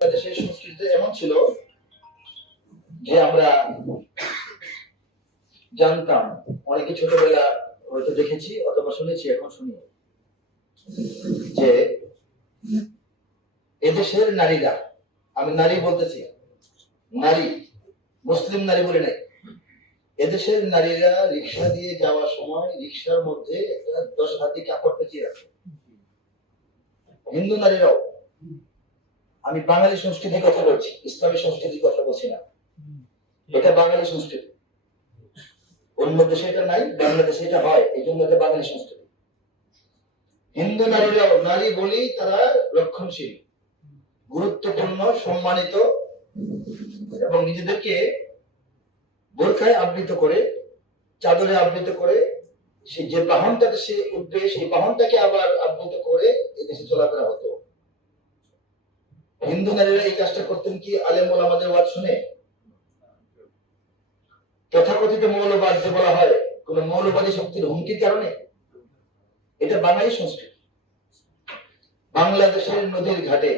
দেশের সংস্কৃতি এমন ছিল যে আমরা জানতাম, অনেকে ছোটবেলা হয়তো দেখেছি অথবা শুনেছি, এখন শুনি। যে এদেশের নারীরা, আমি নারী বলতেছি, নারী, মুসলিম নারী বলে নাই। এদেশের নারীরা রিক্সা দিয়ে যাওয়ার সময় রিক্সার মধ্যে একটা দশ হাতি কাপড় পেঁচিয়ে রাখে। হিন্দু নারীরাও। আমি বাঙালি সংস্কৃতির কথা বলছি, ইসলামী সংস্কৃতির কথা বলছি না। এটা বাঙালি সংস্কৃতি। অন্য দেশে এটা নাই, বাংলাদেশে এটা হয়, এই জন্য এটা বাঙালি সংস্কৃতি। হিন্দু নারীরাও, নারী বলেই তারা রক্ষণশীল, গুরুত্বপূর্ণ, সম্মানিত, এবং নিজেদেরকে বোরখায় আবৃত করে, চাদরে আবৃত করে সেই যে বাহনটাতে সে উঠবে, সেই বাহনটাকে আবার আবৃত করে এদেশে চলাফেরা হতো। হিন্দু নারীরা এই কাজটা করতেন কি? আলেম আমাদের ওয়াজ শুনে? তথাকথিত মৌলবাদ যে বলা হয়, কোন মৌলবাদী শক্তির হুমকির কারণে? এটা বাঙালি সংস্কৃতি। বাংলাদেশের নদীর ঘাটে,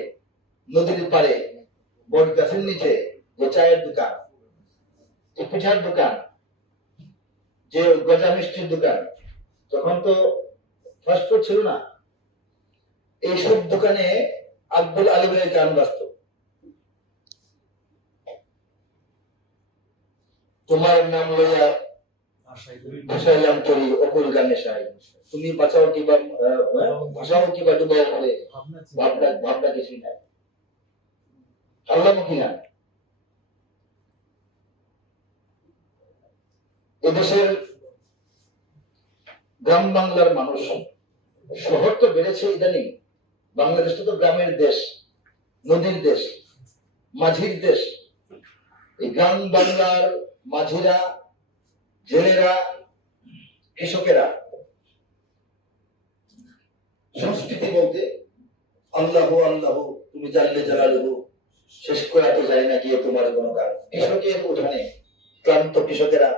নদীর পাড়ে বট গাছের নিচে যে চায়ের দোকান পিঠার দোকান যে গজা মিষ্টির দোকান তখন তো ফাস্টফুড ছিল না। এইসব দোকানে আব্দুল আলিমের গান বাজত। তোমার নাম লইয়া ভাসাইলাম করি অকুল গানে সাই। তুমি বাঁচাও কিবা আহ, ভাসাও কিবা করে ভাবনা ভাবনা কিছুই নাই। আল্লাহ কিনা এদেশের গ্রাম বাংলার মানুষ শহর তো বেড়েছে ইদানিং। বাংলাদেশটা তো গ্রামের দেশ, নদীর দেশ, মাঝির দেশ। এই গ্রাম বাংলার মাঝিরা, জেলেরা, কৃষকেরা, সংস্কৃতি বলতে আল্লাহ আল্লাহ, তুমি জানলে জানালহু শেষ করা তো যায় না গিয়ে তোমার কোনো কৃষকের উঠানে ক্লান্ত কৃষকেরা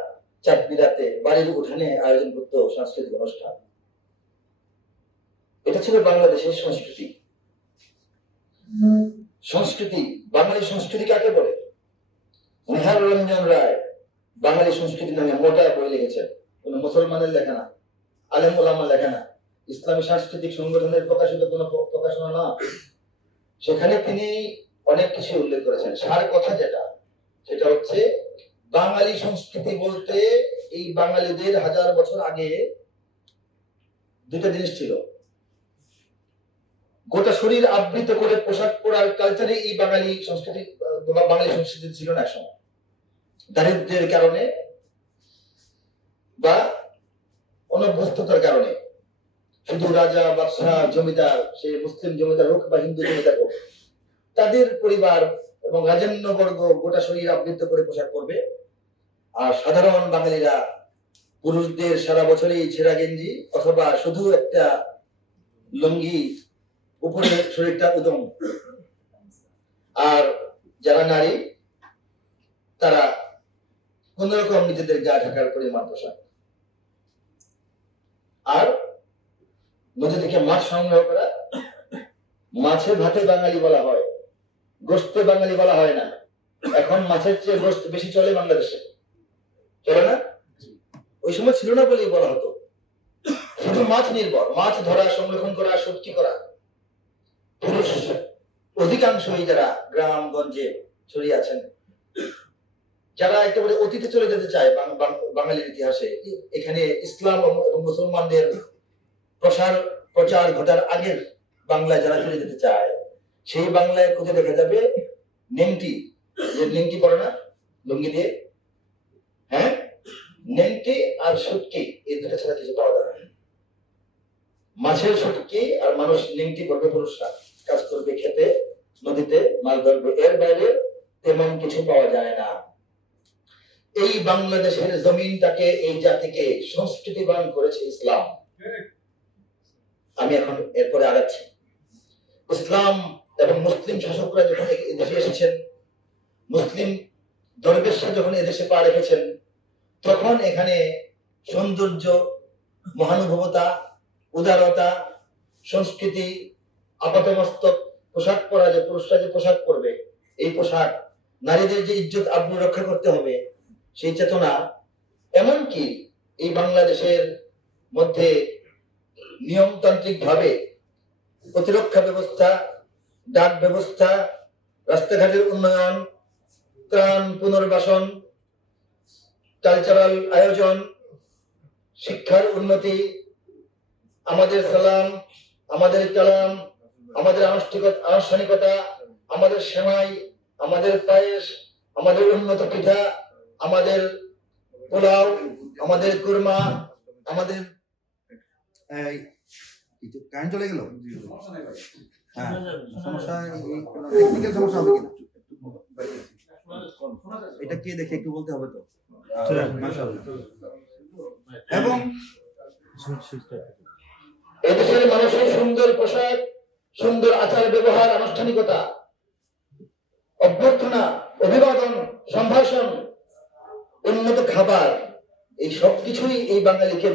চাঁদনি রাতে বাড়ির উঠানে আয়োজন করতো সাংস্কৃতিক অনুষ্ঠান। এটা ছিল বাংলাদেশের সংস্কৃতি। সংস্কৃতি বাঙালি সংস্কৃতি কাকে বলে? নিহার রঞ্জন রায় বাঙালি সংস্কৃতি নামে মোটা বই লিখেছেন। কোন মুসলমানের লেখা না, আলেম ওলামা লেখা না। ইসলামী সাংস্কৃতিক সংগঠনের প্রকাশিত কোন প্রকাশনা না। সেখানে তিনি অনেক কিছু উল্লেখ করেছেন। সার কথা যেটা, সেটা হচ্ছে বাঙালি সংস্কৃতি বলতে এই বাঙালিদের হাজার বছর আগে দুটা জিনিস ছিল। গোটা শরীর আবৃত করে পোশাক পরার কালচারে এই বাঙালি সংস্কৃতি বাঙালি সংস্কৃতি ছিল না সময়। দারিদ্র্যের কারণে বা অনভ্যস্ততার কারণে। শুধু রাজা, বাদশাহ, জমিদার, সে মুসলিম জমিদার হোক বা হিন্দু জমিদার হোক, তাদের পরিবার এবং রাজন্য বর্গ গোটা শরীর আবৃত করে পোশাক পরবে। আর সাধারণ বাঙালিরা পুরুষদের সারা বছরই ছেঁড়া গেঞ্জি অথবা শুধু একটা লুঙ্গি উপরে শরীরটা উদম আর যারা নারী, তারা কোন রকম নিজেদের গা ঢাকার পরিমাণ পোশাক। আর নদী থেকে মাছ সংগ্রহ করা মাছের ভাতে বাঙালি বলা হয়, গোস্তে বাঙালি বলা হয় না। এখন মাছের চেয়ে গোস্ত বেশি চলে বাংলাদেশে। ছিল না বলেই বলা হতো। শুধু মাছ নির্ভর, মাছ ধরা, সংরক্ষণ করা সত্যি করা। পুরুষ অধিকাংশই যারা গ্রামগঞ্জে ছড়িয়ে আছেন, যারা একেবারে অতীতে চলে যেতে চায় বাঙালির ইতিহাসে, এখানে ইসলাম এবং মুসলমানদের প্রসার, প্রচার ঘটার আগের বাংলায় যারা চলে যেতে চায়, সেই বাংলায় খুঁজে দেখা যাবে নেংটি যে নেংটি পড়ে না? লুঙ্গি দিয়ে? হ্যাঁ? নেংটি আর সুটকি এই দুটো ছাড়া কিছু পাওয়া যাবে না। মাছের সুটকি আর মানুষ নেংটি করবে পুরুষরা। কাজ করবে খেতে, নদীতে মাছ ধরবে। এর বাইরে তেমন কিছু পাওয়া যায় না। এই বাংলাদেশের জমিনটাকে, এই জাতিকে সংস্কৃতিবান করেছে ইসলাম। আমি এখন এরপরে আগাচ্ছি। ইসলাম এবং মুসলিম শাসকরা যখন এদেশে এসেছেন, মুসলিম দরবেশরা যখন এদেশে পা রেখেছেন তখন এখানে সৌন্দর্য, মহানুভবতা, উদারতা, সংস্কৃতি, আপাতমস্তক পোশাক পরা যে পুরুষরা যে পোশাক পরবে, এই পোশাক নারীদের যে ইজ্জত আব্রু রক্ষা করতে হবে, সেই চেতনা, এমনকি এই বাংলাদেশের মধ্যে নিয়মতান্ত্রিক ভাবে প্রতিরক্ষা ব্যবস্থা, ডাক ব্যবস্থা, রাস্তাঘাটের উন্নয়ন, ত্রাণ পুনর্বাসন কালচারাল আয়োজন, শিক্ষার উন্নতি, আমাদের সালাম, আমাদের কালাম, আমাদের আনুষ্ঠানিকতা আমাদের সেমাই, আমাদের পায়েস, আমাদের উন্নত পিঠা, আমাদের পোলাও, আমাদের কুরমা, আমাদের কারেন্ট চলে গেল হ্যাঁ সমস্যা সমস্যা হবে কিনা এটা কে দেখে একটু বলতে হবে তো। এবং এদেশের মানুষের সুন্দর পোশাক, সুন্দর আচার, ব্যবহার, আনুষ্ঠানিকতা, অভ্যর্থনা, অভিবাদন, সম্ভাষণ, উন্নত খাবার, এই সব কিছুই এই বাঙালিকে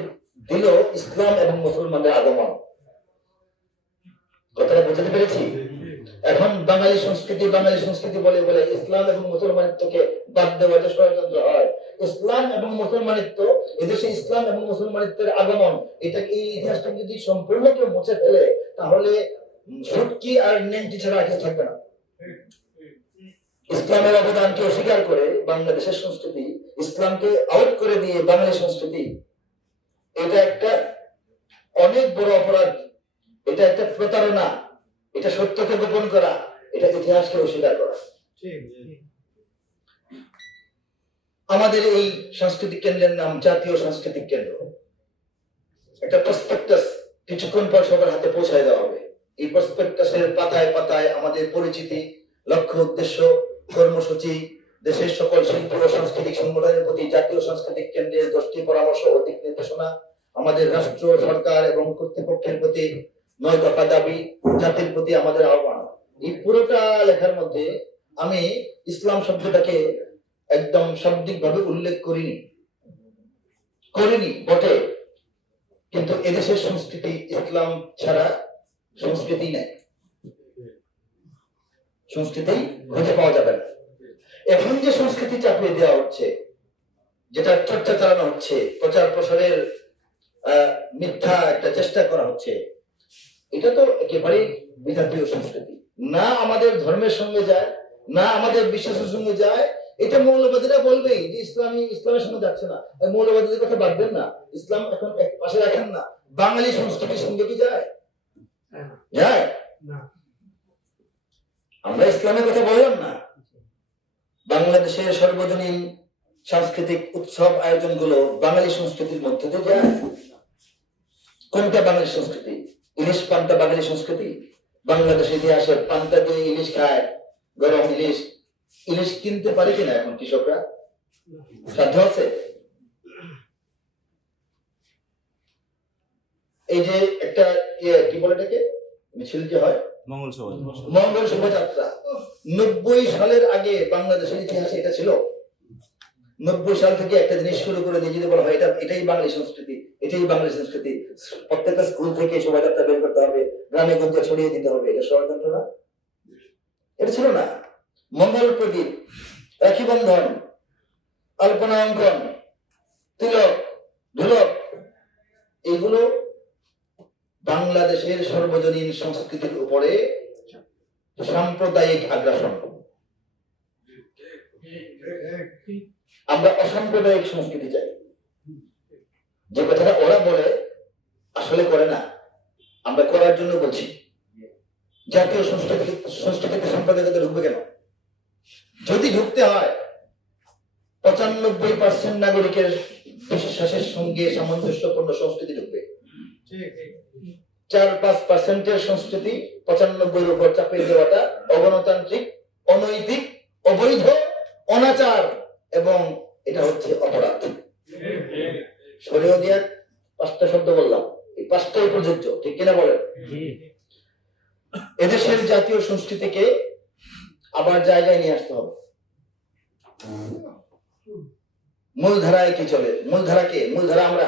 দিল ইসলাম এবং মুসলমানদের আগমন। কথাটা বুঝতে পেরেছি? এখন বাঙালি সংস্কৃতি বাঙালি সংস্কৃতি বলে বলে ইসলাম এবং মুসলমানিত্বকে বাদ দেওয়ার যে ষড়যন্ত্র হয়, ইসলাম এবং মুসলমানিত্ব, এদেশে ইসলাম এবং মুসলমানিত্বের আগমন, এটা এই ইতিহাসটাকে যদি সম্পূর্ণ কেউ মুছে ফেলে, তাহলে সুটকি আর নেংটি ছাড়া আর থাকবে না। ইসলামের অবদানকে অস্বীকার করে বাংলাদেশের সংস্কৃতি, ইসলামকে আউট করে দিয়ে বাঙালি সংস্কৃতি, এটা একটা অনেক বড় অপরাধ, এটা একটা প্রতারণা। এটা সত্যকে গোপন করা এটা ইতিহাসকে অস্বীকার করা। আমাদের এই সাংস্কৃতিক কেন্দ্রের নাম জাতীয় সাংস্কৃতিক কেন্দ্র। একটা প্রসপেক্টাস কিছুক্ষণ পর সবার হাতে পৌঁছায় দেওয়া হবে। এই প্রসপেক্টাসের পাতায় পাতায় আমাদের পরিচিতি লক্ষ্য উদ্দেশ্য কর্মসূচি দেশের সকল শিল্প ও সাংস্কৃতিক সংগঠনের প্রতি জাতীয় সাংস্কৃতিক কেন্দ্রের দশটি পরামর্শ ও দিক নির্দেশনা আমাদের রাষ্ট্র সরকার এবং কর্তৃপক্ষের প্রতি নয় দফা দাবি জাতির প্রতি আমাদের আহ্বান। এই পুরোটা লেখার মধ্যে আমি ইসলাম শব্দটাকে একদম শাব্দিক ভাবে উল্লেখ করিনি। করিনি, বটে। কিন্তু এদেশের সংস্কৃতি ইসলাম ছাড়া সংস্কৃতি নেই। সংস্কৃতি খুঁজে পাওয়া যাবে না। এখন যে সংস্কৃতি চাপিয়ে দেওয়া হচ্ছে, যেটা চর্চা চালানো হচ্ছে প্রচার প্রসারের মিথ্যা একটা চেষ্টা করা হচ্ছে এটা তো একেবারেই বিজাতীয় সংস্কৃতি। না আমাদের ধর্মের সঙ্গে যায় না আমাদের বিশ্বাসের সঙ্গে যায় এটা মৌলবাদীরা বলবেই যে ইসলামী ইসলামের সঙ্গে যাচ্ছে না। মৌলবাদীদের কথা বাদ দেন না। ইসলাম এখন এক পাশে রাখেন না। বাঙালি সংস্কৃতির সঙ্গে কি যায়? যায়? আমরা ইসলামের কথা বললাম না। বাংলাদেশের সর্বজনীন সাংস্কৃতিক উৎসব আয়োজনগুলো বাঙালি সংস্কৃতির মধ্যে দিয়ে যায়। কোনটা বাঙালি সংস্কৃতি? ইলিশ পান্তা বাঙালি সংস্কৃতি? বাংলাদেশের ইতিহাসে পান্তা দিয়ে ইলিশ খায় গরম ইলিশ। ইলিশ কিনতে পারে কিনা এখন কৃষকরা? সাধ্য আছে? এই যে একটা ইয়ে কি বলে এটাকে? মিছিল যে হয়? মঙ্গল মঙ্গল শোভাযাত্রা। নব্বই সালের আগে বাংলাদেশের ইতিহাসে এটা ছিল। নব্বই সাল থেকে একটা জিনিস শুরু করে দিয়ে যদি বলা হয় এটা এটাই বাঙালি সংস্কৃতি। এটাই বাঙালি সংস্কৃতি। প্রত্যেকটা স্কুল থেকে শোভাযাত্রা বের করতে হবে, গ্রামে গঞ্জে ছড়িয়ে দিতে হবে, এটা ষড়যন্ত্র না? এটা ছিল না। মঙ্গল প্রদীপ, রাখি বন্ধন, আলপনা অঙ্কন, তিলক ঢোলক এগুলো বাংলাদেশের সর্বজনীন সংস্কৃতির উপরে সাম্প্রদায়িক আগ্রাসন। আমরা অসাম্প্রদায়িক সংস্কৃতি চাই। যে কথাটা ওরা বলে, আসলে করে না। আমরা করার জন্য বলছি। জাতীয় সংস্কৃতি সংস্কৃতিতে সাম্প্রদায়িকতা ঢুকবে কেন? যদি ঢুকতে হয়, পঁচানব্বই পার্সেন্ট নাগরিকের বিশ্বাসের সঙ্গে সামঞ্জস্যপূর্ণ সংস্কৃতি ঢুকবে। চার পাঁচ পার্সেন্টের সংস্কৃতি পঁচানব্বই উপর চাপিয়ে দেওয়াটা অগণতান্ত্রিক, অনৈতিক, অবৈধ, অনাচার এবং এটা হচ্ছে অপরাধ। সরিয়ে দিয়ে পাঁচটা শব্দ বললাম। এই পাঁচটাই প্রযোজ্য ঠিক কিনা বলেন? এদেশের জাতীয় সংস্কৃতিকে আবার জায়গায় নিয়ে আসতে হবে। মূলধারায় কি চলে? মূলধারা কে? মূলধারা আমরা।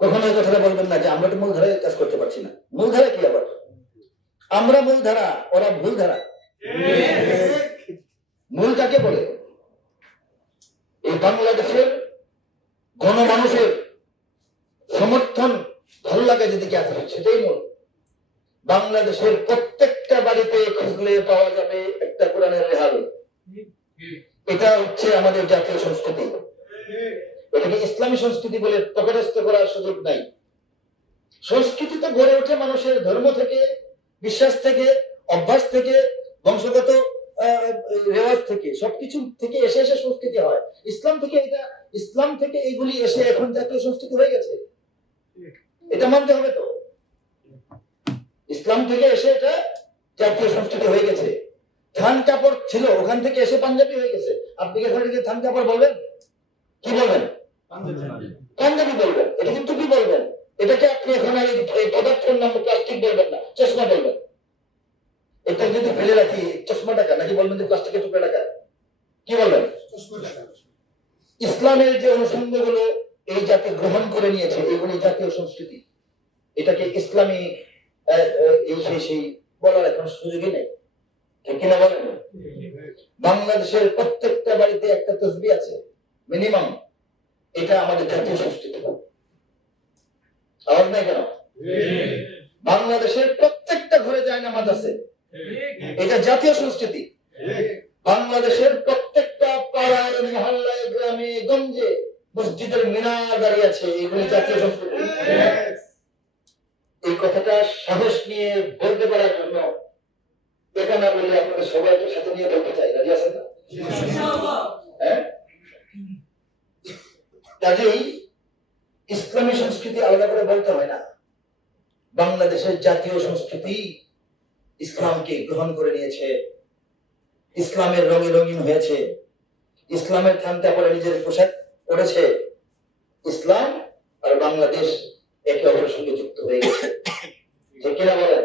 কখনো এই কথাটা বলবেন না যে আমরা তো মূলধারায় কাজ করতে পারছি না। মূলধারা কি আবার? আমরা মূলধারা ওরা ভুলধারা। মূল কাকে বলে। এই বাংলাদেশের গণমানুষের সমর্থন ভালো লাগে যেদিকে আছে সেটাই মূল। বাংলাদেশের প্রত্যেকটা বাড়িতে খুঁজলে পাওয়া যাবে একটা কোরআনের রেহাল। এটা হচ্ছে আমাদের জাতীয় সংস্কৃতি। এটাকে ইসলামী সংস্কৃতি বলে প্রকাশিত করার সুযোগ নাই। সংস্কৃতি তো গড়ে ওঠে মানুষের ধর্ম থেকে, বিশ্বাস থেকে, অভ্যাস থেকে, বংশগত রেওয়াজ থেকে, সবকিছু থেকে এসে এসে সংস্কৃতি হয়। ইসলাম থেকে এটা, ইসলাম থেকে এইগুলি এসে এখন জাতীয় সংস্কৃতি হয়ে গেছে। এটা মানতে হবে তো। ইসলাম থেকে এসে এটা জাতীয় সংস্কৃতি হয়ে গেছে। থান কাপড় ছিল, ওখান থেকে এসে পাঞ্জাবি হয়ে গেছে। আপনি কি এখানে থান কাপড় বলবেন? কি বলবেন? পাঞ্জাবি বলবেন। এটা কিন্তু কি বলবেন? এটাকে আপনি এখন এই পদার্থের নাম প্লাস্টিক বলবেন না। চশমা বলবেন। এটা যদি ফেলে রাখি চশমা টাকা নাকি বলবেন যে প্লাস্টিকের টুকরা টাকা? কি বলবেন? ইসলামের যে অনুষঙ্গগুলো এই জাতি গ্রহণ করে নিয়েছে এগুলি জাতীয় সংস্কৃতি। এটাকে ইসলামী এই সেই সেই বলার এখন সুযোগই নেই। ঠিক কিনা বলেন? বাংলাদেশের প্রত্যেকটা বাড়িতে একটা তসবি আছে মিনিমাম। এটা আমাদের জাতীয় সংস্কৃতি। আওয়াজ নাই কেন? বাংলাদেশের প্রত্যেকটা ঘরে যায় নামাজ আছে। এটা জাতীয় সংস্কৃতি। বাংলাদেশের প্রত্যেকটা পাড়ায় মহল্লায়, গ্রামে, গঞ্জে মসজিদের মিনার দাঁড়িয়ে আছে এগুলি জাতীয় সংস্কৃতি। এই কথাটা সাহস নিয়ে বলতে পারার জন্য এটা না আপনাদের সাথে নিয়ে বলতে চাই। রাজি আছেন না? হ্যাঁ? কাজেই ইসলামী সংস্কৃতি আলাদা করে বলতে হয় না। বাংলাদেশের জাতীয় সংস্কৃতি ইসলামকে গ্রহণ করে নিয়েছে, ইসলামের রঙে রঙিন হয়েছে, ইসলামের থানতে পরে নিজের পোশাক পড়েছে ইসলাম আর বাংলাদেশ একে অপরের সঙ্গে যুক্ত হয়ে গেছে। ঠিক কিনা বলেন?